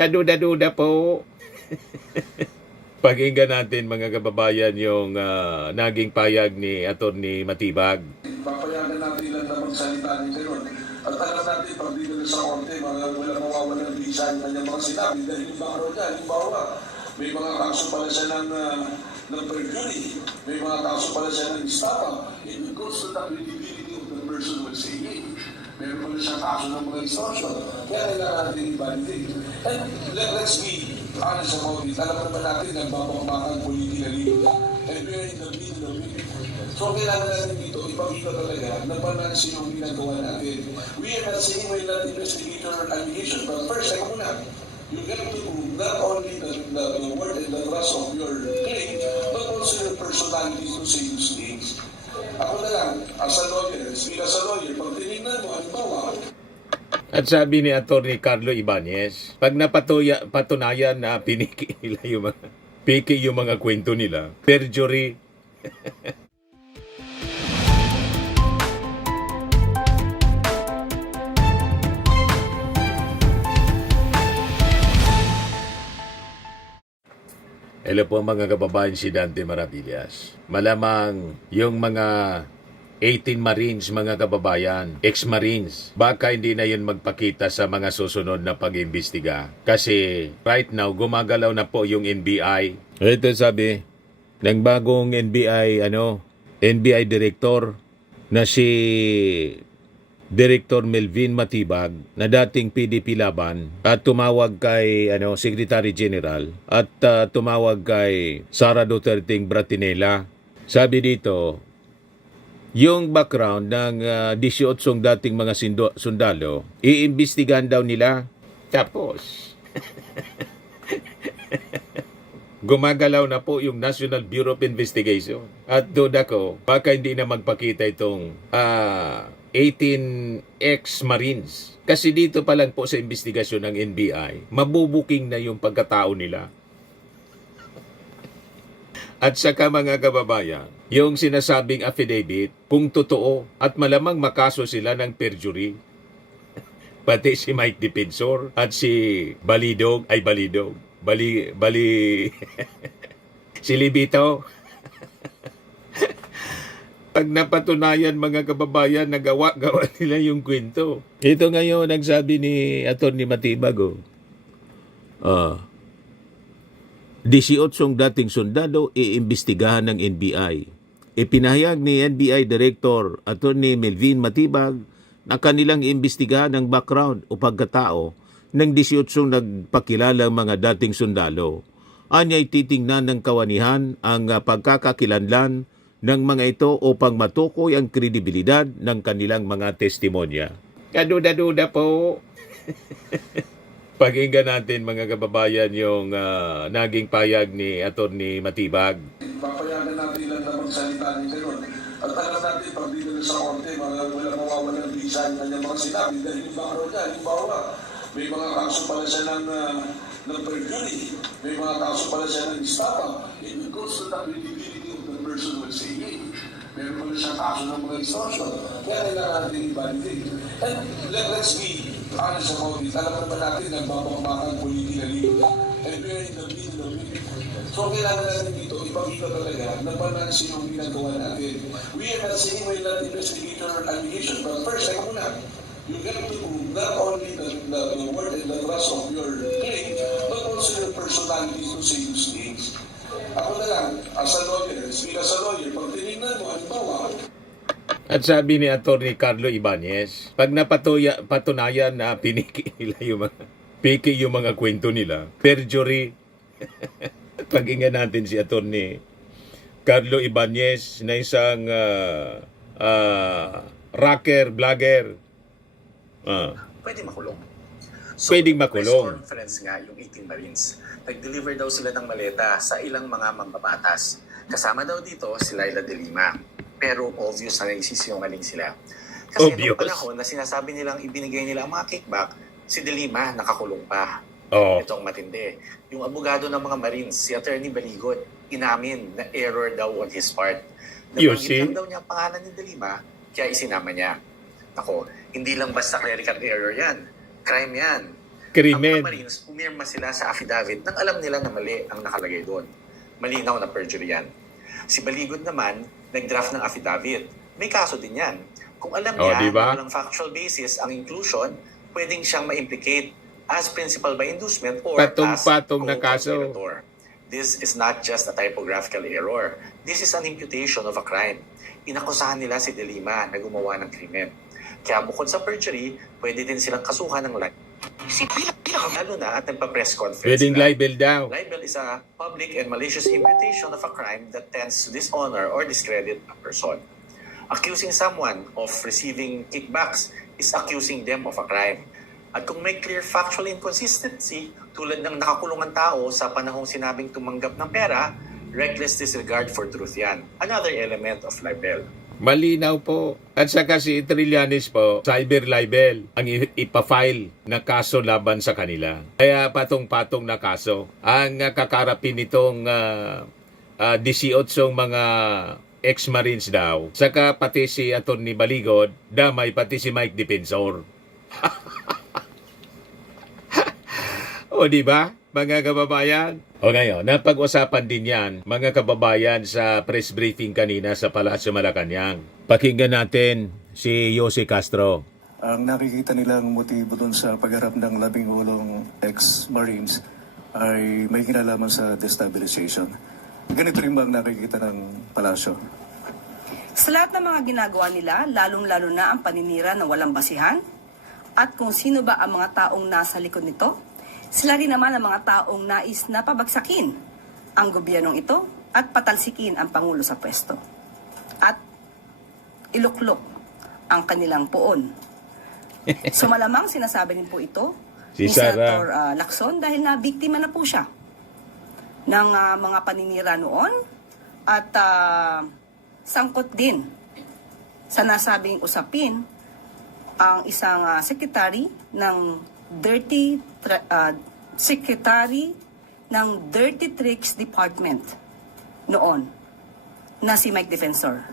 Kaduda-duda po. Pakinggan natin mga kababayan yung naging payag ni Atty. Matibag. Papayagan natin ilan na magsalita ni Ganon. At alam natin, pag dito sa korte, wala mawawala ng visa yung kanyang mga sinabi. Dahil yung background niya, halimbawa, may mga kaso pala siya ng perjury, may mga kaso pala siya ng istapa. It goes to the credibility of the person who is saying. Meron pala siyang kaso ng mga extortion. Kaya kailangan natin i-validate. And let's be honest about it. Alam naman natin, nagbabakbakan politically. And we're in the middle of it. So kailangan natin dito, ipakita talaga na balansin yung ginagawa natin. We are not saying we're not investigating our allegation, but first, teka muna, you have to prove not only the word and the thrust of your claim, but also your personality to say those things. Ako na lang, as a lawyer, speak as a lawyer, pag tinignan mo, halimbawa, At sabi ni Atty. Carlo Ibanez, pag patunayan na piniki nila yung mga kwento nila, perjury. Hello po mga kababayan, si Dante Maravillas. Malamang yung mga 18 Marines mga kababayan, ex-Marines, baka hindi na yun magpakita sa mga susunod na pag-imbestiga. Kasi right now, gumagalaw na po yung NBI. Ito sabi, ng bagong NBI Director na si Director Melvin Matibag na dating PDP laban at tumawag kay Secretary General at tumawag kay Sara Duterte Bratinela. Sabi dito, yung background ng 18 dating mga sundalo, iimbestigahan daw nila. Tapos, gumagalaw na po yung National Bureau of Investigation. At doon ako, baka hindi na magpakita itong 18 ex-Marines. Kasi dito pa lang po sa investigasyon ng NBI, mabubuking na yung pagkatao nila. At saka mga kababayan, yung sinasabing affidavit, kung totoo at malamang makaso sila ng perjury, pati si Mike Defensor at si Balidog, si Libito. Pag napatunayan mga kababayan, gawa nila yung kwento. Ito ngayon, nagsabi ni Atty. Matibag, 18 dating sundalo iimbestigahan ng NBI. Ipinahayag ni NBI Director Atty. Melvin Matibag na kanilang iimbestigahan ang background o pagkatao ng 18 nagpakilala mga dating sundalo. Anya'y titingnan ng kawanihan ang pagkakakilanlan ng mga ito upang matukoy ang kredibilidad ng kanilang mga testimonya. Kaduda-duda po. Pakinggan natin mga kababayan yung naging payag ni Atty. Matibag. papayagan natin ilan na magsalita ni Ganon. At alam natin, pag dito sa korte, wala mawawala ng visa yung kanyang mga sinabi. Dahil yung background niya, halimbawa, may mga kaso pala siya ng perjury, may mga kaso pala siya ng istapa. It goes to the credibility of the person who is saying. Meron pala siyang kaso ng mga extortion. Kaya kailangan natin i-validate. And let's be honest about it. Alam naman natin, nagbabakbakan politically. And we're in the middle of it. So kailangan natin dito, ipakita talaga na balansin yung ginagawa natin. We are not saying we're not investigating our allegation, but first, teka muna, you have to prove not only the word and the thrust of your claim, but also your personality to say those things. Ako na lang, as a lawyer, speak as a lawyer, pag tinignan mo, halimbawa, At sabi ni Atty. Carlo Ibanez, pag patunayan na piniki nila yung mga kwento nila, perjury. Pakinggan natin si Atty. Carlo Ibanez na isang rocker, vlogger. Pwede makulong. Pwedeng makulong. Press conference nga yung 18 Marines. Nag-deliver daw sila ng maleta sa ilang mga mambabatas. Kasama daw dito si Laila de Lima. Pero obvious na nagsisiyongaling sila. Kasi Obvious. noong panahon na sinasabi nilang ibinigay nila ang mga kickback, si de Lima nakakulong pa. Oh. Ito ang matindi. Yung abogado ng mga Marines, si Attorney Baligot, inamin na error daw on his part. You Nabanggit see? lang daw niya ang pangalan ni de Lima, kaya isinama niya. Ako, hindi lang basta clerical error yan. Crime yan. Krimen. Ang mga Marines, pumirma sila sa affidavit nang alam nila na mali ang nakalagay doon. Malinaw na perjury yan. Si Baligod naman, nag-draft ng affidavit. May kaso din yan. Kung alam Oh, niya diba? na walang factual basis ang inclusion, pwedeng siyang ma-implicate as principal by inducement or Patong-patong na as kaso. co-conspirator. This is not just a typographical error. This is an imputation of a crime. Inakusahan nila si De Lima na gumawa ng krimen. Kaya bukod sa perjury, pwede din silang kasuhan ng lalo na at nagpa-press conference Pwedeng sila. libel daw. Libel is a public and malicious imputation of a crime that tends to dishonor or discredit a person. Accusing someone of receiving kickbacks is accusing them of a crime. At kung may clear factual inconsistency, tulad ng nakakulungan tao sa panahong sinabing tumanggap ng pera, reckless disregard for truth yan. Another element of libel. Malinaw po. At saka si Trillanes po, cyber libel ang ipafile na kaso laban sa kanila. Kaya patong-patong na kaso. Ang kakarapin nitong 18 mga ex-marines daw. Saka pati si Atty. Baligod, damay pati si Mike Defensor. O di ba, mga kababayan? O ngayon, napag-usapan din yan, mga kababayan, sa press briefing kanina sa Palasyo Malacanang. Pakinggan natin si Jose Castro. Ang nakikita nilang motibo doon sa pagharap ng 18 ex-Marines ay may kinalaman sa destabilization. Ganito rin ba ang nakikita ng palasyo? Sa lahat ng mga ginagawa nila, lalong-lalo na ang paninira na walang basihan, at kung sino ba ang mga taong nasa likod nito, sila rin naman ang mga taong nais na pabagsakin ang gobyernong ito at patalsikin ang Pangulo sa pwesto. At iluklok ang kanilang poon. So malamang sinasabi rin po ito Si ni Sara. Senator Lacson dahil na biktima na po siya ng mga paninira noon at sangkot din sa nasabing usapin ang isang secretary ng Dirty Tricks Department noon na si Mike Defensor.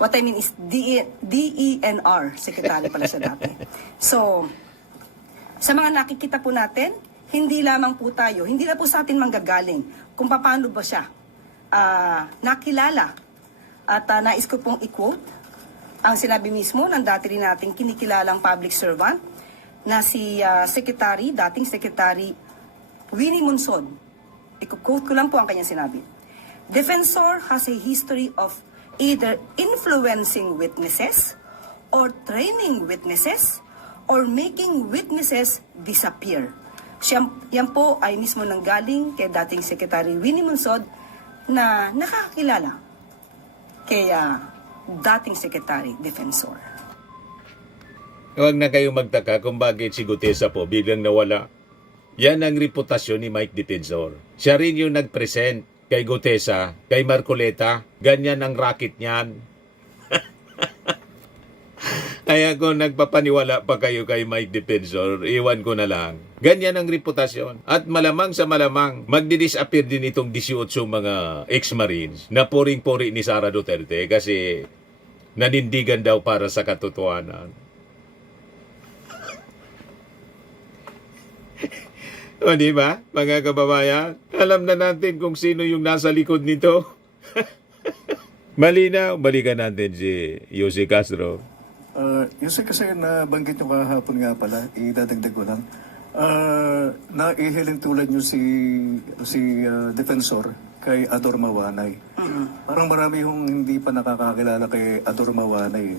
What I mean is DENR secretary pala siya dati. So, sa mga nakikita po natin, hindi lamang po tayo, hindi na po sa atin manggagaling kung paano ba siya nakilala. At nais ko pong i-quote ang sinabi mismo ng dati rin nating kinikilalang public servant na si dating Secretary Winnie Munsod. I-quote ko lang po ang kanyang sinabi. Defensor has a history of either influencing witnesses or training witnesses or making witnesses disappear. Yan po ay mismo nanggaling kay dating Secretary Winnie Munsod na nakakilala kay dating Secretary Defensor. Huwag na kayong magtaka kung bakit si Gutesa po biglang nawala. Yan ang reputasyon ni Mike Defensor. Siya rin yung nag-present kay Gutesa, kay Marcoleta. Ganyan ang racket niyan. Kaya kung nagpapaniwala pa kayo kay Mike Defensor, iwan ko na lang. Ganyan ang reputasyon. At malamang sa malamang, magdi-disappear din itong 18 mga ex-marines na poring-pori ni Sara Duterte kasi nanindigan daw para sa katotohanan. O di ba, mga kababayan? Alam na natin kung sino yung nasa likod nito. Malinaw, balikan natin si Jose Castro. Yun kasi nabanggit nyo kahapon nga pala, idadagdag ko lang. Naihiling tulad nyo si Defensor kay Ador Mawanay. Parang marami yung hindi pa nakakakilala kay Ador Mawanay.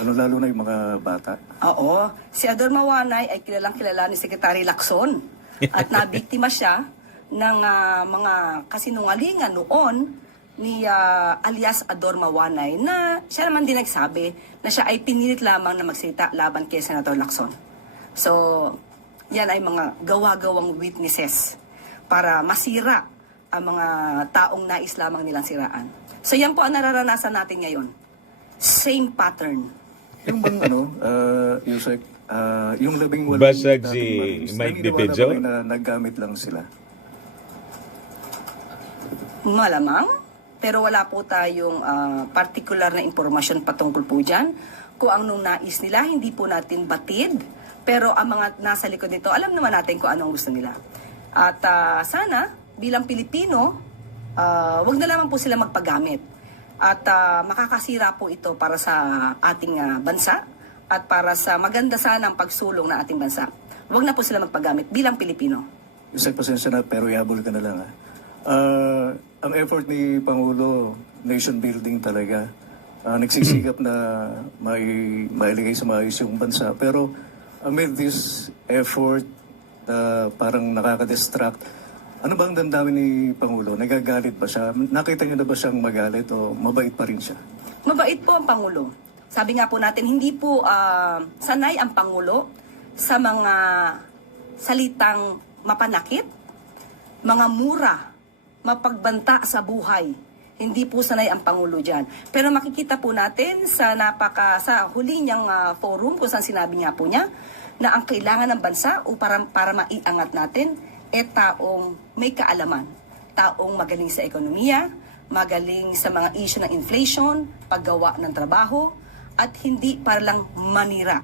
Lalo-lalo na yung mga bata. Oo, si Ador Mawanay ay kilalang kilala ni Secretary Lacson. At nabiktima siya ng mga kasinungalingan noon ni alias Ador Mawanay na siya naman din nagsabi na siya ay pinilit lamang na magsalita laban kay Senator Lacson. So, yan ay mga gawa-gawang witnesses para masira ang mga taong nais lamang nilang siraan. So, yan po ang nararanasan natin ngayon. Same pattern. Yung bang Yusek, yung 18 Basag dating si Marines, Mike naniniwala Defensor? ba kayo na naggamit lang sila? Malamang, pero wala po tayong particular na impormasyon patungkol po dyan. Kung ang nung nais nila, hindi po natin batid Pero ang mga nasa likod nito, alam naman natin kung anong gusto nila. At sana, bilang Pilipino, wag na lamang po sila magpagamit. At makakasira po ito para sa ating bansa at para sa maganda sana ang pagsulong ng ating bansa. Wag na po sila magpagamit bilang Pilipino. Isang pasensya na pero ihabol ka na lang. Ang effort ni Pangulo, nation building talaga. Nagsisikap na mailigay sa maayos yung bansa. Pero amid this effort, parang nakaka-distract. Ano ba ang damdamin ni Pangulo? Nagagalit ba siya? Nakita niyo na ba siyang magalit o mabait pa rin siya? Mabait po ang Pangulo. Sabi nga po natin, hindi po sanay ang Pangulo sa mga salitang mapanakit, mga mura, mapagbanta sa buhay. Hindi po sanay ang Pangulo dyan. Pero makikita po natin sa sa huli niyang forum kung saan sinabi nga po niya na ang kailangan ng bansa o para maiangat natin taong may kaalaman. Taong magaling sa ekonomiya, magaling sa mga issue ng inflation, paggawa ng trabaho, at hindi para lang manira.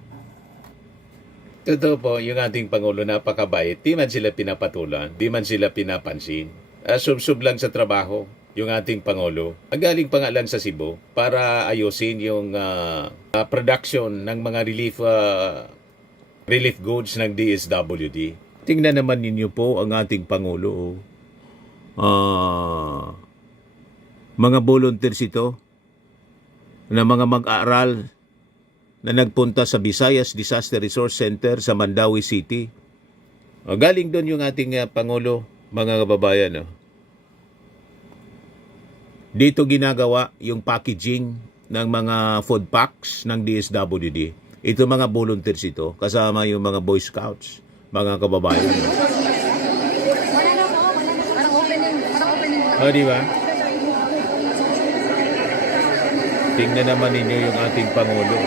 Totoo po, yung ating Pangulo napakabait. Di man sila pinapatulan, di man sila pinapansin. Sub-sub lang sa trabaho yung ating Pangulo. Galing pa nga lang sa Cebu para ayusin yung production ng mga relief goods ng DSWD. Tingnan naman ninyo po ang ating Pangulo. Mga volunteers ito na mga mag-aaral na nagpunta sa Visayas Disaster Resource Center sa Mandawi City. Galing doon yung ating Pangulo, mga kababayan. Dito ginagawa yung packaging ng mga food packs ng DSWD. Ito mga volunteers ito, kasama yung mga Boy Scouts, mga kababayan. Di ba? Tingnan naman ninyo yung ating Pangulo.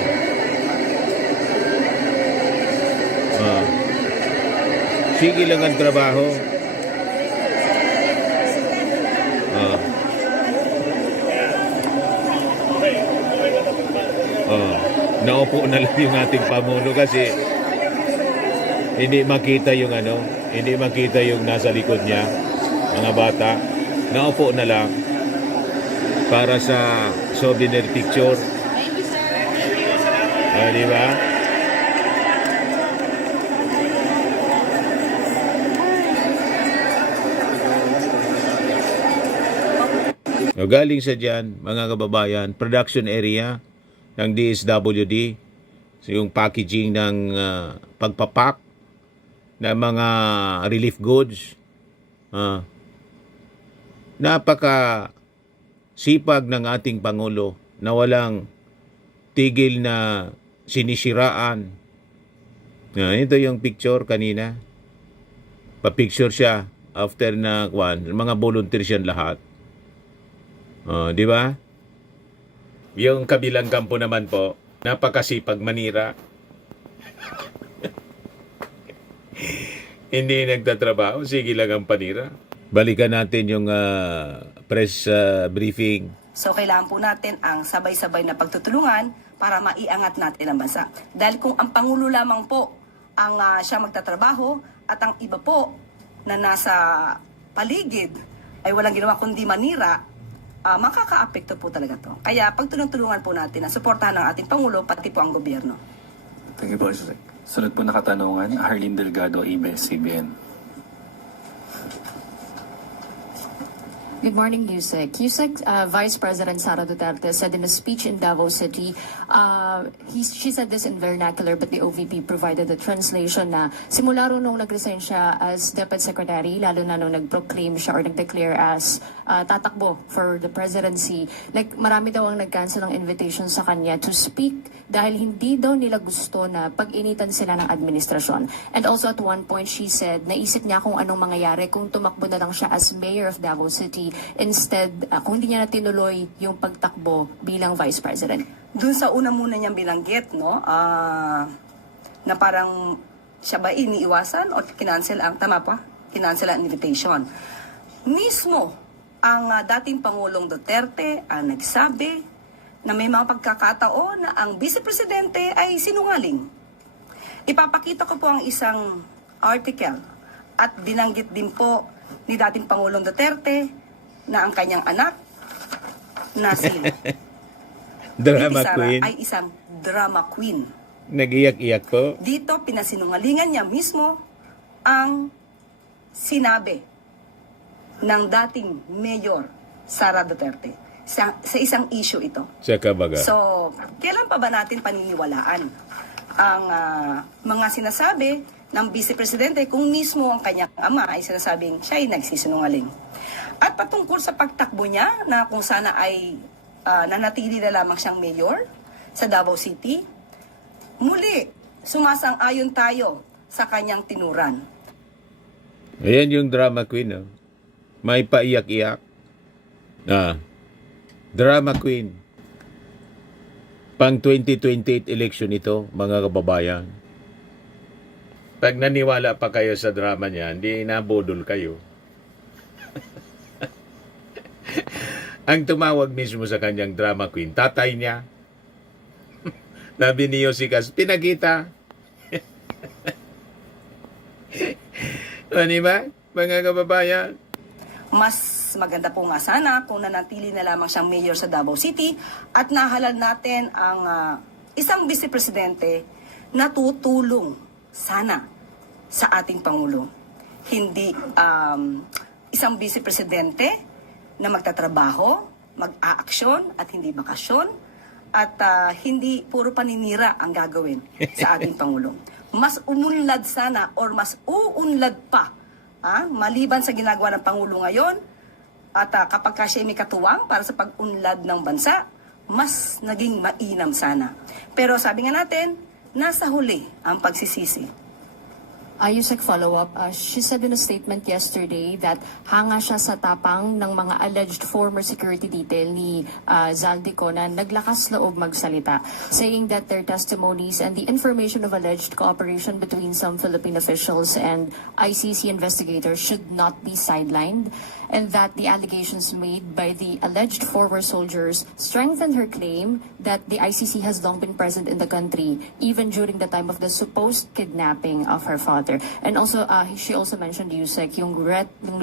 Sige lang ang trabaho. Naupo na lang yung ating Pangulo kasi hindi makita yung hindi makita yung nasa likod niya, mga bata. Naupo na lang para sa souvenir picture. Di ba? Galing sa dyan, mga kababayan, production area ng DSWD, so yung packaging ng pagpapak ng mga relief goods. Napaka sipag ng ating Pangulo na walang tigil na sinisiraan. Ito yung picture kanina. Pa-picture siya after na mga volunteers yan lahat. Di ba? Yung kabilang kampo naman po, napakasipag manira. Hindi nagtatrabaho, sige lang ang panira. Balikan natin yung press briefing. So kailangan po natin ang sabay-sabay na pagtutulungan para maiangat natin ang bansa. Dahil kung ang Pangulo lamang po ang siya magtatrabaho at ang iba po na nasa paligid ay walang ginawa kundi manira, makaka-apekto po talaga to. Kaya pagtulong-tulungan po natin na suportahan ng ating Pangulo pati po ang gobyerno. Thank you po, Jose. Sunod po na katanungan, Harleen Delgado, ABS-CBN. Good morning, Yusek. Yusek, Vice President Sara Duterte said in a speech in Davao City, she said this in vernacular, but the OVP provided the translation na simula ro nung nag-resign siya as Deputy Secretary, lalo na nung nag-proclaim siya or nag-declare as tatakbo for the presidency, marami daw ang nag-cancel ng invitation sa kanya to speak dahil hindi daw nila gusto na pag-initan sila ng administrasyon. And also at one point, she said, naisip niya kung anong mangyayari kung tumakbo na lang siya as Mayor of Davao City. Instead, kung hindi niya na tinuloy yung pagtakbo bilang Vice President. Doon sa una muna niyang binanggit, no, na parang siya ba iniiwasan o kinancel ang, tama pa? Kinancel ang invitation. Mismo, ang dating Pangulong Duterte ang nagsabi na may mga pagkakataon na ang Vice Presidente ay sinungaling. Ipapakita ko po ang isang article at binanggit din po ni dating Pangulong Duterte na ang kanyang anak na si Drama VP Sara queen. ay isang drama queen. Nag-iyak-iyak po. Dito, pinasinungalingan niya mismo ang sinabi ng dating Mayor Sara Duterte sa isang issue ito. Sa kabaga. So, kailan pa ba natin paniniwalaan ang mga sinasabi ng Vice Presidente kung mismo ang kanyang ama ay sinasabing siya ay nagsisinungaling? At patungkol sa pagtakbo niya na kung sana ay nanatili na lamang siyang mayor sa Davao City, muli, sumasang-ayon tayo sa kanyang tinuran. Ayan yung drama queen. Oh. May paiyak-iyak. Drama queen. Pang 2028 election ito, mga kababayan. Pag naniwala pa kayo sa drama niya, hindi nabudol kayo. Ang tumawag mismo sa kanyang drama queen, tatay niya. Nabi ni Yosikas, pinakita. Ano ba, mga kababayan? Mas maganda po nga sana kung nanatili na lamang siyang mayor sa Davao City at nahalal natin ang isang Vice Presidente na tutulong sana sa ating Pangulo. Hindi isang Vice Presidente na magtatrabaho, mag-aaksyon at hindi bakasyon at hindi puro paninira ang gagawin sa ating Pangulo. Mas umunlad sana or mas uunlad pa maliban sa ginagawa ng Pangulo ngayon at kapag siya may katuwang para sa pag-unlad ng bansa, mas naging mainam sana. Pero sabi nga natin, nasa huli ang pagsisisi. Yusek, follow-up. She said in a statement yesterday that hanga siya sa tapang ng mga alleged former security detail ni Zaldico na naglakas loob magsalita, saying that their testimonies and the information of alleged cooperation between some Philippine officials and ICC investigators should not be sidelined, and that the allegations made by the alleged former soldiers strengthen her claim that the ICC has long been present in the country, even during the time of the supposed kidnapping of her father. And also, she also mentioned, Yusek, yung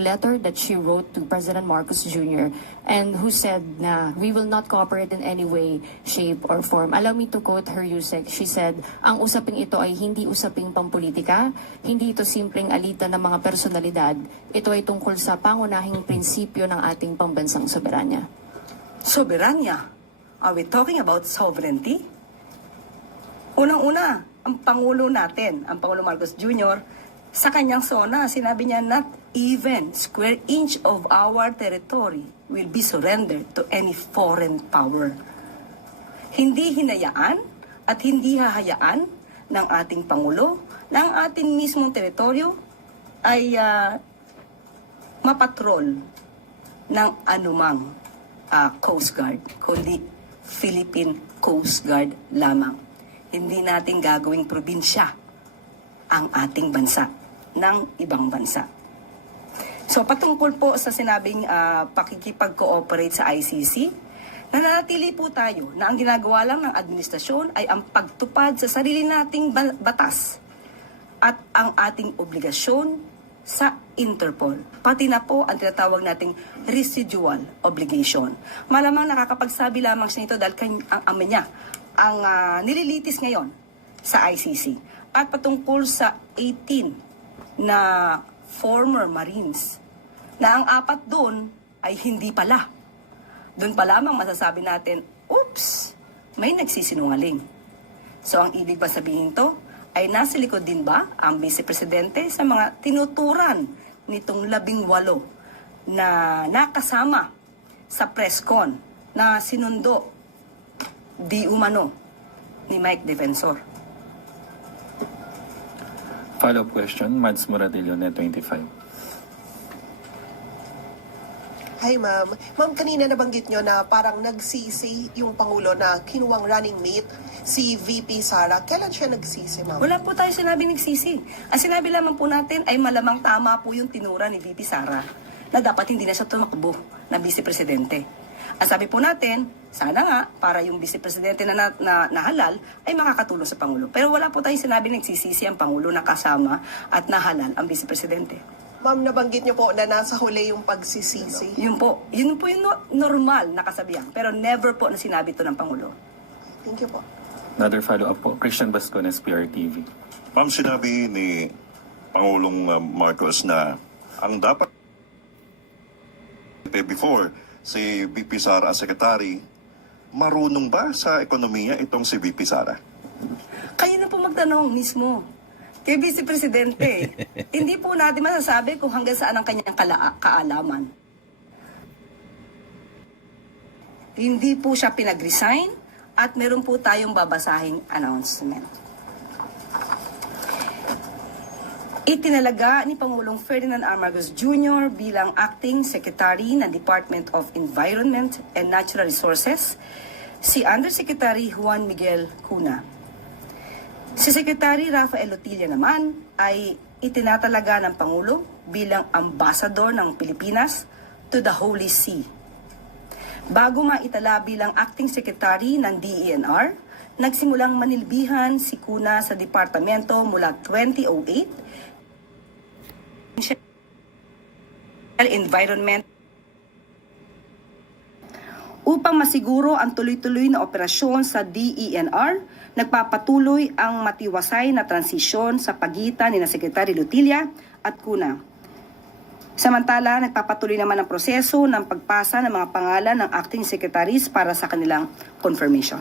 letter that she wrote to President Marcos Jr. and who said na we will not cooperate in any way, shape, or form. Allow me to quote her, Yusek. She said, ang usaping ito ay hindi usaping pampolitika, hindi ito simpleng alitan ng mga personalidad. Ito ay tungkol sa pangunahing prinsipyo ng ating pambansang soberanya. Soberanya? Are we talking about sovereignty? Unang-una, ang Pangulo natin, ang Pangulo Marcos Jr., sa kanyang sona, sinabi niya, not even square inch of our territory will be surrendered to any foreign power. Hindi hinayaan at hindi hahayaan ng ating Pangulo na ang ating mismong teritoryo ay mapatrol ng anumang Coast Guard, kundi Philippine Coast Guard lamang. Hindi natin gagawing probinsya ang ating bansa ng ibang bansa. So patungkol po sa sinabing pakikipag-cooperate sa ICC, nananatili po tayo na ang ginagawa lang ng administrasyon ay ang pagtupad sa sarili nating batas at ang ating obligasyon sa Interpol. Pati na po ang tinatawag nating residual obligation. Malamang nakakapagsabi lamang siya nito dahil ang ama niya ang nililitis ngayon sa ICC. At patungkol sa 18 na former Marines, na ang 4 doon ay hindi pala. Doon pa lamang masasabi natin, oops, may nagsisinungaling. So ang ibig ba sabihin to, ay nasa likod din ba ang Vice Presidente sa mga tinuturan nitong 18 na nakasama sa press con na sinundo di umano ni Mike Defensor? Follow-up question, Mads Moradillo, Net 25. Hi ma'am. Ma'am, kanina nabanggit nyo na parang nagsisi yung Pangulo na kinuwang running mate si VP Sara. Kailan siya nagsisi, ma'am? Wala po tayo sinabi nagsisi. Ang sinabi lamang po natin ay malamang tama po yung tinura ni VP Sara na dapat hindi na siya tumakbo na Vice Presidente. At sabi po natin, sana nga, para yung Vice Presidente na halal, ay makakatulong sa Pangulo. Pero wala po tayong sinabi nagsisisi ang Pangulo na kasama at nahalal ang Vice Presidente. Ma'am, nabanggit niyo po na nasa huli yung pagsisisi. Yun po yung normal na kasabihan. Pero never po na sinabi ito ng Pangulo. Thank you po. Another follow-up po, Christian Bascones, PRTV. Ma'am, sinabi ni Pangulong Marcos na ang dapat before si VP Sara as secretary, marunong ba sa ekonomiya itong si VP Sara? Kayo na po magtanong mismo kay Vice Presidente. Hindi po natin masasabi kung hanggang saan ang kanyang kaalaman. Hindi po siya pinag-resign at meron po tayong babasahing announcement. Itinalaga ni Pangulong Ferdinand R. Marcos Jr. bilang Acting Secretary ng Department of Environment and Natural Resources si Undersecretary Juan Miguel Cuna. Si Secretary Rafael Lotilla naman ay itinatalaga ng Pangulo bilang Ambassador ng Pilipinas to the Holy See. Bago maitala bilang Acting Secretary ng DENR, nagsimulang manilbihan si Cuna sa departamento mula 2008 environment upang masiguro ang tuloy-tuloy na operasyon sa DENR. Nagpapatuloy ang matiwasay na transisyon sa pagitan ni na Secretary Lotilla at Cuna. Samantala, nagpapatuloy naman ang proseso ng pagpasa ng mga pangalan ng acting secretaries para sa kanilang confirmation.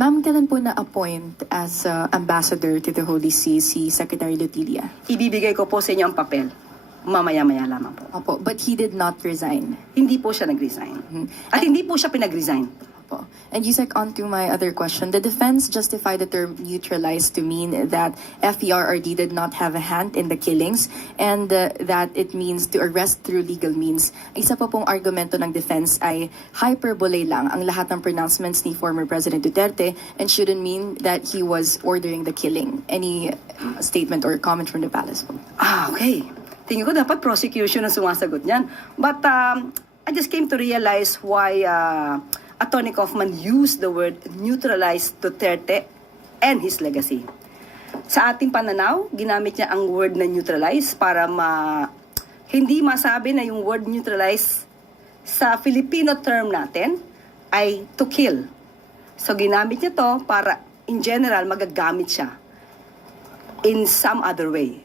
Ma'am, kailan po na-appoint as ambassador to the Holy See si Secretary Lotilla? Ibibigay ko po sa inyo ang papel. Mamaya-maya lamang po. Opo, but he did not resign. Hindi po siya nag-resign. At hindi po siya pinag-resign. Opo. And Yusek, on to my other question. The defense justified the term neutralized to mean that FERRD did not have a hand in the killings and that it means to arrest through legal means. Isa pa pong argumento ng defense ay hyperbole lang ang lahat ng pronouncements ni former President Duterte and shouldn't mean that he was ordering the killing. Any statement or comment from the palace po? Okay. Tingin ko dapat prosecution ang sumasagot niyan. But I just came to realize why Attorney Kaufman used the word neutralize Duterte and his legacy. Sa ating pananaw, ginamit niya ang word na neutralize para hindi masabi na yung word neutralize sa Filipino term natin ay to kill. So ginamit niya to para in general magagamit siya in some other way.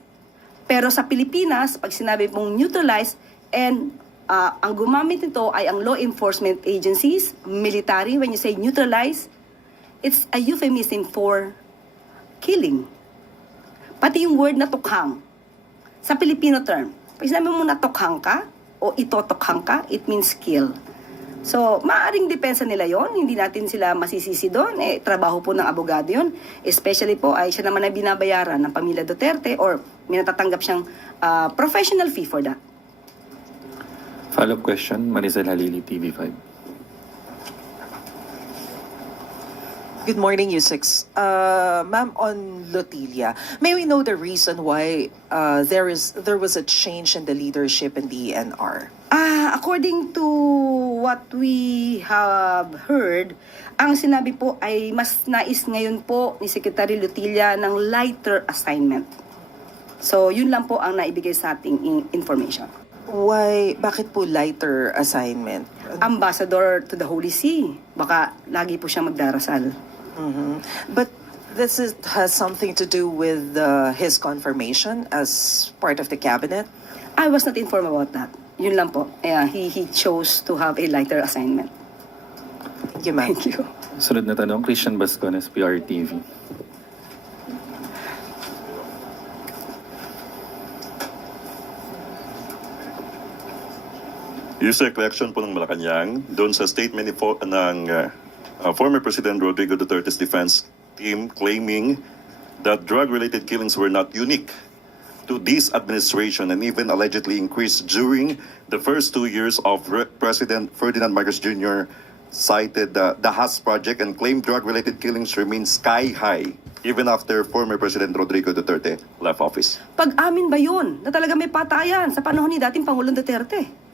Pero sa Pilipinas, pag sinabi mong neutralize and ang gumamit nito ay ang law enforcement agencies, military. When you say neutralize, it's a euphemism for killing. Pati yung word na tukhang. Sa Filipino term, pag sinabi mo na tukhang ka o itotokhang ka, it means kill. So, maaaring depensa nila yon, hindi natin sila masisisi doon. Trabaho po ng abogado yon. Especially po ay siya naman ay binabayaran ng pamilya Duterte or may natatanggap siyang professional fee for that. Follow-up question, Maricel Halili, TV5. Good morning, Yusek. Ma'am, on Lotilla, may we know the reason why there was a change in the leadership in the DENR? According to what we have heard, ang sinabi po ay mas nais ngayon po ni Secretary Lotilla ng lighter assignment. So, yun lang po ang naibigay sa ating information. Why, bakit po lighter assignment? Ambassador to the Holy See. Baka lagi po siya magdarasal. But has something to do with his confirmation as part of the cabinet? I was not informed about that. Yun lang po. He chose to have a lighter assignment. Thank you, ma'am. Thank you. Sunod na tanong, Christian Bascones, PRTV. Yusek, reaction po ng Malacanang doon sa statement ng former President Rodrigo Duterte's defense team claiming that drug-related killings were not unique to this administration and even allegedly increased during the first 2 years of President Ferdinand Marcos Jr. cited the Haas Project and claimed drug-related killings remain sky high even after former President Rodrigo Duterte left office. Pag-amin ba yun na talaga may patayan sa panahon ni dating Pangulong Duterte?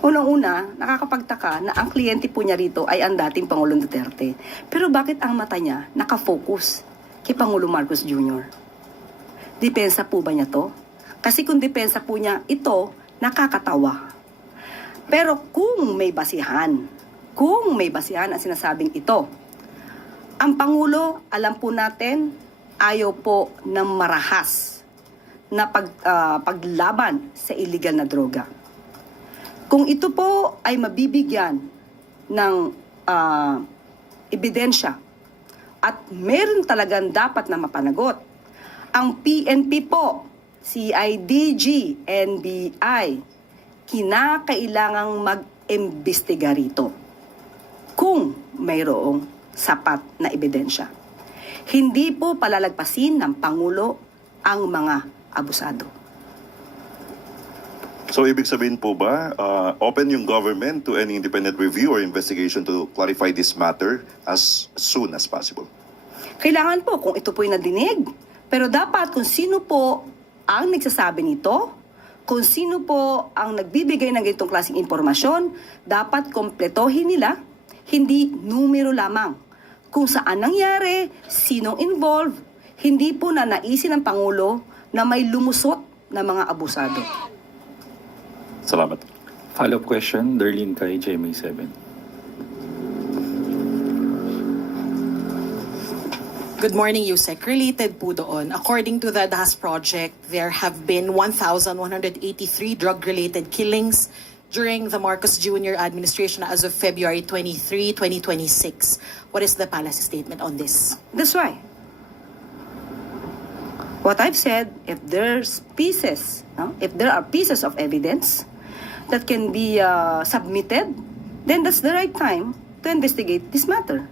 Unang-una, nakakapagtaka na ang kliyente po niya rito ay ang dating Pangulong Duterte. Pero bakit ang mata niya nakafocus kay Pangulo Marcos Jr.? Depensa po ba niya to? Kasi kung depensa po niya ito, nakakatawa. Pero kung may basihan ang sinasabing ito, ang Pangulo, alam po natin, ayaw po ng marahas na paglaban sa illegal na droga. Kung ito po ay mabibigyan ng ebidensya at meron talagang dapat na mapanagot, ang PNP po, CIDG, NBI, kinakailangang mag-imbestiga rito kung mayroong sapat na ebidensya. Hindi po palalagpasin ng Pangulo ang mga abusado. So ibig sabihin po ba, open yung government to any independent review or investigation to clarify this matter as soon as possible? Kailangan po kung ito po'y nadinig. Pero dapat kung sino po ang nagsasabi nito, kung sino po ang nagbibigay ng ganitong klaseng impormasyon, dapat kompletohin nila, hindi numero lamang. Kung saan nangyari, sinong involved, hindi po na naisin ng Pangulo na may lumusot na mga abusado. Salamat. Follow-up question, Darlene kay GMA7. Good morning, Yusek. Related po doon, according to the DAS project, there have been 1,183 drug-related killings during the Marcos Jr. administration as of February 23, 2026. What is the palace statement on this? That's why. What I've said, if there's pieces, if there are pieces of evidence that can be submitted, then that's the right time to investigate this matter.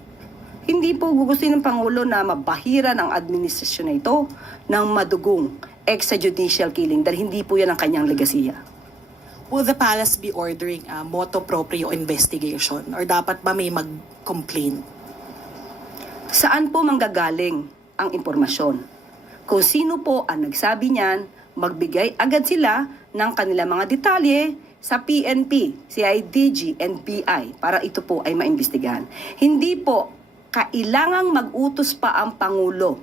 Hindi po gugustuhin ng Pangulo na mabahira ng administrasyon na ito ng madugong extrajudicial killing dahil hindi po yan ang kanyang legasiya. Will the palace be ordering a motu proprio investigation or dapat ba may mag-complain? Saan po manggagaling ang impormasyon? Kung sino po ang nagsabi niyan, magbigay agad sila ng kanilang mga detalye sa PNP, CIDG, NBI para ito po ay maimbestigahan. Hindi po kailangang mag-utos pa ang Pangulo.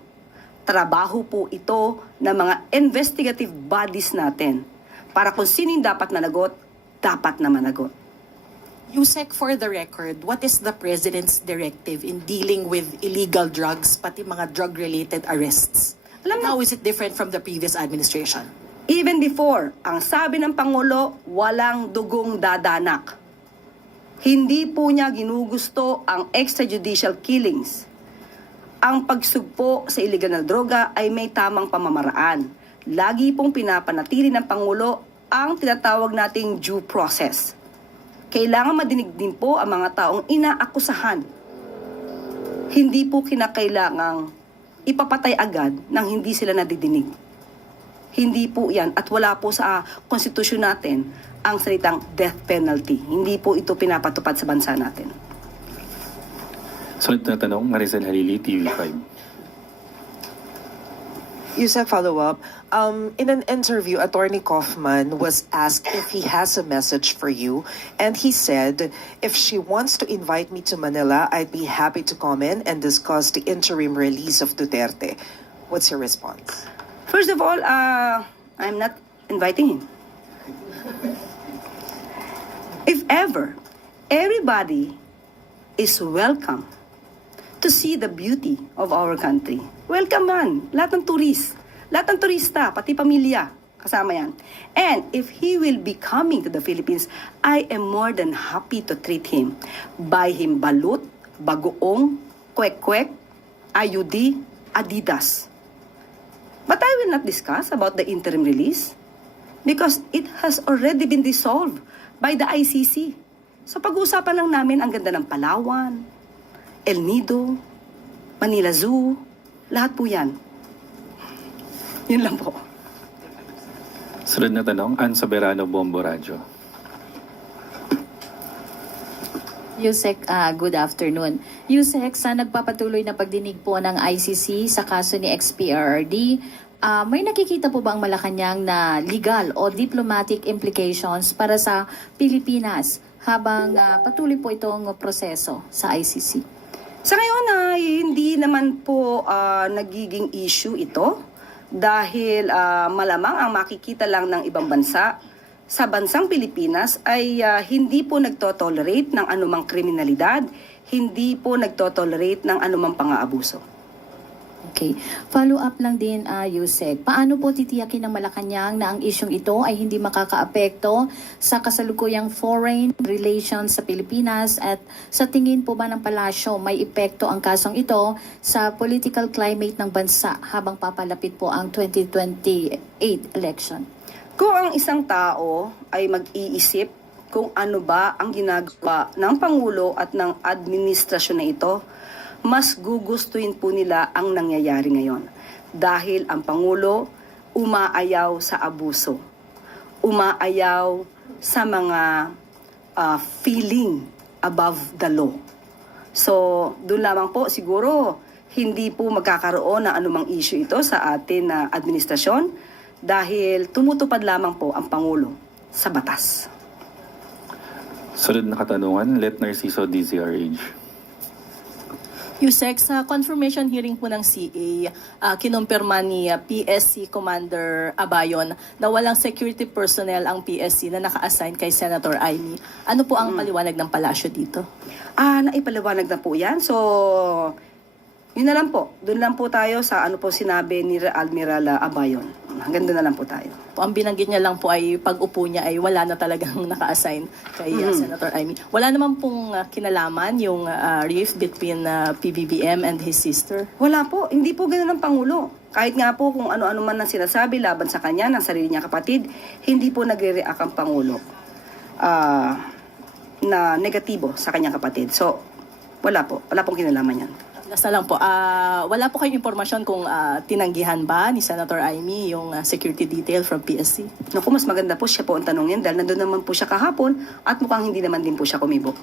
Trabaho po ito ng mga investigative bodies natin para kung sino yung dapat managot, dapat na managot. Yusek, for the record, what is the President's directive in dealing with illegal drugs, pati mga drug-related arrests? How is it different from the previous administration? Even before, ang sabi ng Pangulo, walang dugong dadanak. Hindi po niya ginugusto ang extrajudicial killings. Ang pagsugpo sa iligal na droga ay may tamang pamamaraan. Lagi pong pinapanatili ng Pangulo ang tinatawag nating due process. Kailangan madinig din po ang mga taong inaakusahan. Hindi po kinakailangang ipapatay agad nang hindi sila nadidinig. Hindi po yan at wala po sa konstitusyon natin ang salitang death penalty. Hindi po ito pinapatupad sa bansa natin. Sunod na tanong, Maricel Halili, TV5. Yusek, follow-up. In an interview, Attorney Kaufman was asked if he has a message for you, and he said, if she wants to invite me to Manila, I'd be happy to come in and discuss the interim release of Duterte. What's your response? First of all, I'm not inviting him. If ever, everybody is welcome to see the beauty of our country. Welcome man, lahat ng turista, pati pamilya, kasama yan. And if he will be coming to the Philippines, I am more than happy to treat him. Buy him balut, bagoong, kwek-kwek, ayudi, adidas. But I will not discuss about the interim release because it has already been dissolved by the ICC. So pag-uusapan lang namin ang ganda ng Palawan, El Nido, Manila Zoo, lahat po yan. Yun lang po. Sunod na tanong, Ann Soberano, Bombo Radio. Yusek, good afternoon. Yusek, sa nagpapatuloy na pagdinig po ng ICC sa kaso ni XPRRD, may nakikita po ba ang Malacanang na legal o diplomatic implications para sa Pilipinas habang patuloy po itong proseso sa ICC? Sa ngayon ay hindi naman po nagiging issue ito dahil malamang ang makikita lang ng ibang bansa sa bansang Pilipinas ay hindi po nagtotolerate ng anumang kriminalidad, hindi po nagtotolerate ng anumang pang-aabuso. Okay. Follow up lang din, Yusek. Paano po titiyakin ng Malacanang na ang isyong ito ay hindi makakaapekto sa kasalukuyang foreign relations sa Pilipinas at sa tingin po ba ng palasyo may epekto ang kasong ito sa political climate ng bansa habang papalapit po ang 2028 election? Kung ang isang tao ay mag-iisip kung ano ba ang ginagawa ng Pangulo at ng administrasyon na ito, mas gugustuhin po nila ang nangyayari ngayon. Dahil ang Pangulo umaayaw sa abuso. Umaayaw sa mga feeling above the law. So, doon lamang po siguro hindi po magkakaroon ng anumang issue ito sa atin na administrasyon dahil tumutupad lamang po ang Pangulo sa batas. Sunod na katanungan, Let Narciso, DZRH. Yusek, sa confirmation hearing po ng CA, kinumpirma ni PSC Commander Abayon na walang security personnel ang PSC na naka-assign kay Senator Amy. Ano po ang paliwanag ng palasyo dito? Naipaliwanag na po yan. So, yun na lang po. Doon lang po tayo sa ano po sinabi ni Admiral Abayon. Hanggang doon na lang po tayo. Ang binanggit niya lang po ay pag-upo niya ay wala na talagang naka-assign kay Senator Amy. Wala naman pong kinalaman yung rift between PBBM and his sister? Wala po. Hindi po ganun ang Pangulo. Kahit nga po kung ano-ano man ang sinasabi laban sa kanya, ng sarili niya kapatid, hindi po nagre-react ang Pangulo na negatibo sa kanyang kapatid. So, wala po. Wala pong kinalaman yan. Last na lang po, wala po kayong impormasyon kung tinanggihan ba ni Senator Amy yung security detail from PSC? Naku, mas maganda po siya po ang tanongin dahil nandun naman po siya kahapon at mukhang hindi naman din po siya kumibo.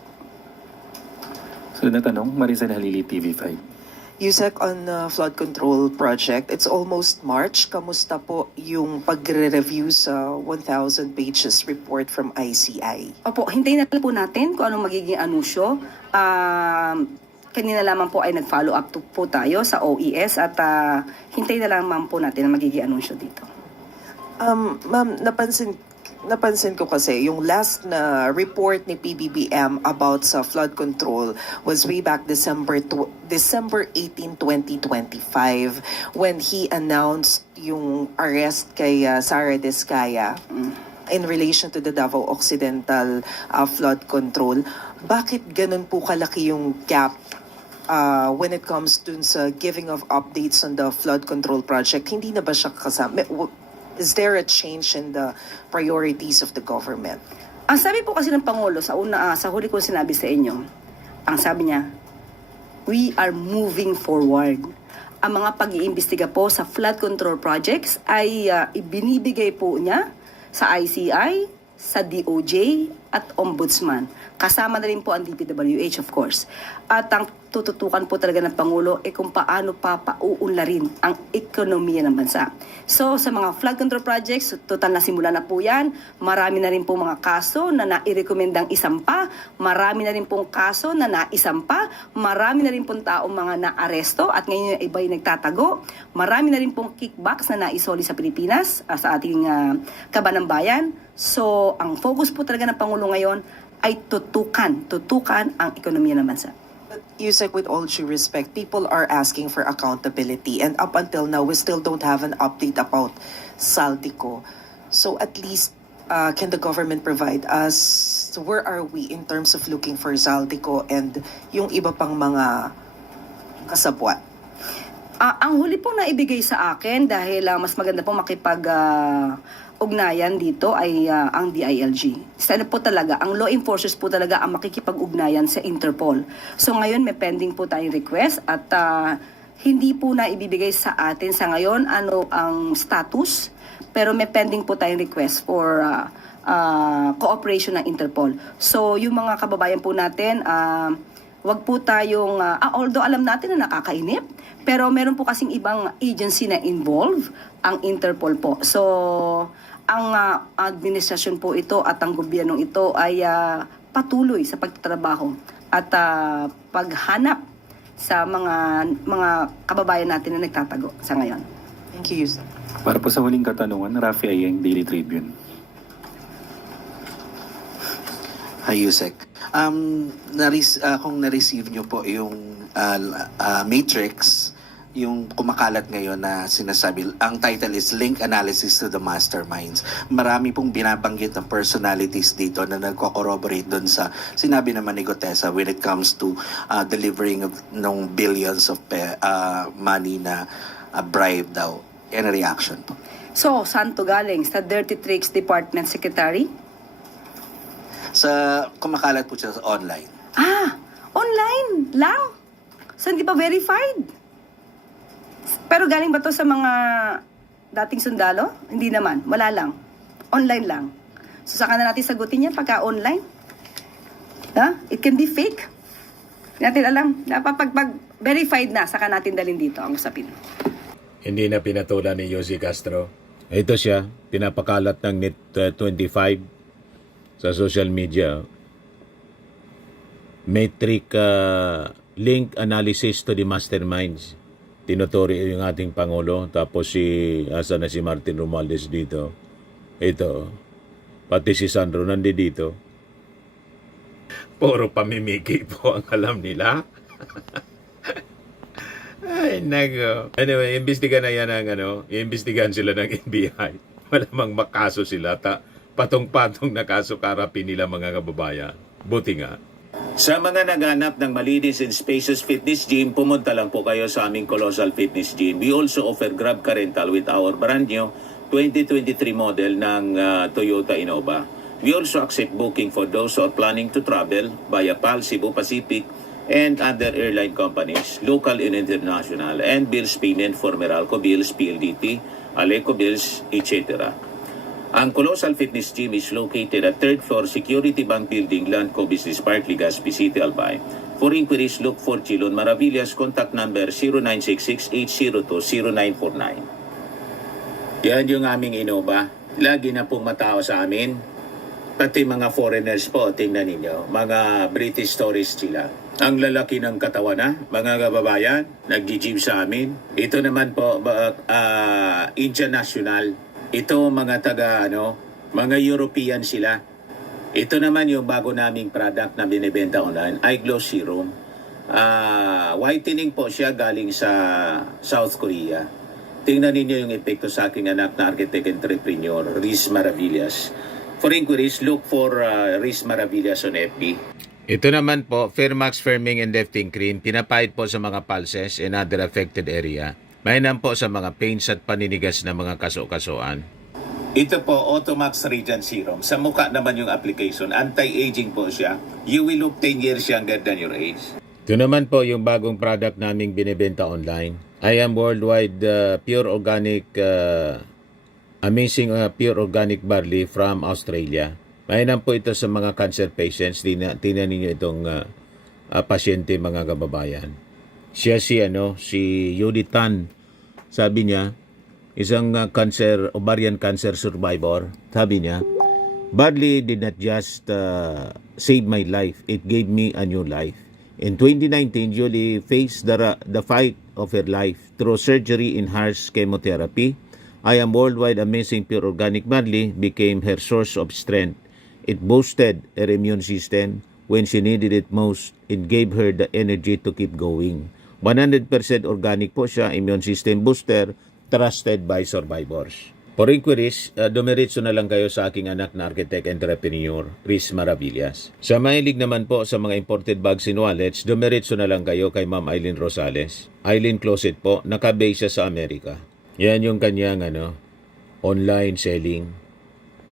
Sunod na tanong, Maricel Halili, TV5. Yusek, on flood control project, it's almost March. Kamusta po yung pagre-review sa 1,000 pages report from ICI? Opo, hintayin na po natin kung anong magiging anunsyo. Kanina lamang po ay nag-follow up po tayo sa OES at hintayin na lamang po natin ang magiging anunsyo dito. Ma'am, napansin ko kasi yung last na report ni PBBM about sa flood control was way back December 18, 2025 when he announced yung arrest kay Sara Diskaya in relation to the Davao Occidental flood control. Bakit ganun po kalaki yung gap when it comes to sa giving of updates on the flood control project? Hindi na ba siya kasama? Is there a change in the priorities of the government? Ang sabi po kasi ng Pangulo sa huli ko sinabi sa inyo, ang sabi niya, we are moving forward. Ang mga pag-iimbestiga po sa flood control projects ay ibinibigay po niya sa ICI, sa DOJ at Ombudsman. Kasama na rin po ang DPWH of course. At ang tututukan po talaga ng Pangulo kung paano pauunlarin ang ekonomiya ng bansa. So sa mga flood control projects, total na simula na po yan. Marami na rin po mga kaso na nairekomendang isampa. Marami na rin pong kaso na naisampa. Marami na rin pong taong mga naaresto at ngayon yung iba'y nagtatago. Marami na rin pong kickbacks na naisoli sa Pilipinas sa ating kabanang bayan. So ang focus po talaga ng Pangulo ngayon ay tutukan ang ekonomiya ng bansa. Yusek, with all due respect, people are asking for accountability and up until now, we still don't have an update about Saldico. So at least, can the government provide us, where are we in terms of looking for Saldico and yung iba pang mga kasabwat? Ang huli pong naibigay sa akin dahil mas maganda pong ugnayan dito ay ang DILG. Sana po talaga, ang law enforcers po talaga ang makikipag-ugnayan sa Interpol. So ngayon may pending po tayong request at hindi po na ibibigay sa atin sa ngayon ano ang status, pero may pending po tayong request for cooperation ng Interpol. So yung mga kababayan po natin, wag po tayong, although alam natin na nakakainip, pero meron po kasing ibang agency na involved, ang Interpol po. So, ang administrasyon po ito at ang gobyernong ito ay patuloy sa pagtatrabaho at paghanap sa mga kababayan natin na nagtatago sa ngayon. Thank you, Yusek. Para po sa huling katanungan, Rafi Ayeng, Daily Tribune. Hi, Yusek. Kung na-receive nyo po yung matrix, yung kumakalat ngayon na sinasabi, ang title is Link Analysis to the Masterminds. Marami pong binabanggit ng personalities dito na nagko-corroborate doon sa sinabi naman ni Gotesa when it comes to delivering of ng billions of money na bribe daw. Any reaction po? So, saan to galing? Sa Dirty Tricks Department Secretary? Sa kumakalat po siya sa online. Online lang. So, hindi pa verified. Pero galing ba to sa mga dating sundalo? Hindi naman. Wala lang. Online lang. So, saka na natin sagutin yan pagka online. It can be fake. Hindi natin alam. Pag verified na, saka natin dalhin dito ang usapin. Hindi na pinatulan ni Yossi Castro. Ito siya, pinapakalat ng Net25 sa social media. Metric link analysis to the masterminds. Tinuturi yung ating Pangulo. Tapos asa na si Martin Romualdez dito. Ito. Pati si Sandro nandito. Puro pamimiki po ang alam nila. Ay, nago. Anyway, imbestigan na yan ng iimbestigahan sila ng NBI. Malamang makaso sila. Patong-patong na kaso karapin nila mga kababayan. Buti nga. Sa mga naghanap ng malinis and spacious fitness gym, pumunta lang po kayo sa aming Colossal Fitness Gym. We also offer Grab Car Rental with our brand new 2023 model ng Toyota Innova. We also accept booking for those who are planning to travel via PAL, Cebu Pacific, and other airline companies, local and international, and bills payment for Meralco Bills, PLDT, Aleco Bills, etc. Ang Colossal Fitness Gym is located at 3rd floor Security Bank Building, Landco Business Park, Legazpi City, Albay. For inquiries, look for Chilon Maravillas. Contact number 0966-802-0949. Yan yung aming Innova. Lagi na pong matao sa amin. Pati mga foreigners po, tingnan ninyo. Mga British tourists sila. Ang lalaki ng katawan na, mga kababayan, nag-gym sa amin. Ito naman po, Indian National. Ito mga mga European sila. Ito naman yung bago naming product na binibenta online, iGlow Serum. Whitening po siya galing sa South Korea. Tingnan ninyo yung epekto sa aking anak na architect entrepreneur, Riz Maravillas. For inquiries, look for Riz Maravillas on FB. Ito naman po, Fairmax Firming and Lifting Cream, pinapahid po sa mga pulses and other affected area. Mainam po sa mga pains at paninigas na mga kaso-kasuan. Ito po, Automax Radiant Serum. Sa mukha naman yung application. Anti-aging po siya. You will look 10 years younger than your age. Ito naman po yung bagong product naming binibenta online. I am worldwide pure organic, amazing pure organic barley from Australia. Mainam po ito sa mga cancer patients. Tingnan ninyo itong pasyente, mga kababayan. Siya si Yudi Tan, sabi niya, isang ovarian cancer survivor, sabi niya, barley did not just save my life, it gave me a new life. In 2019, Julie faced the fight of her life through surgery and harsh chemotherapy. I am worldwide amazing pure organic barley became her source of strength. It boosted her immune system when she needed it most. It gave her the energy to keep going. 100% organic po siya, immune system booster, trusted by survivors. For inquiries, dumiretso na lang kayo sa aking anak na architect entrepreneur, Riz Maravillas. Sa mahilig naman po sa mga imported bags and wallets, dumiretso na lang kayo kay Ma'am Eileen Rosales. Eileen Closet po, nakabase siya sa Amerika. Yan yung kanyang online selling.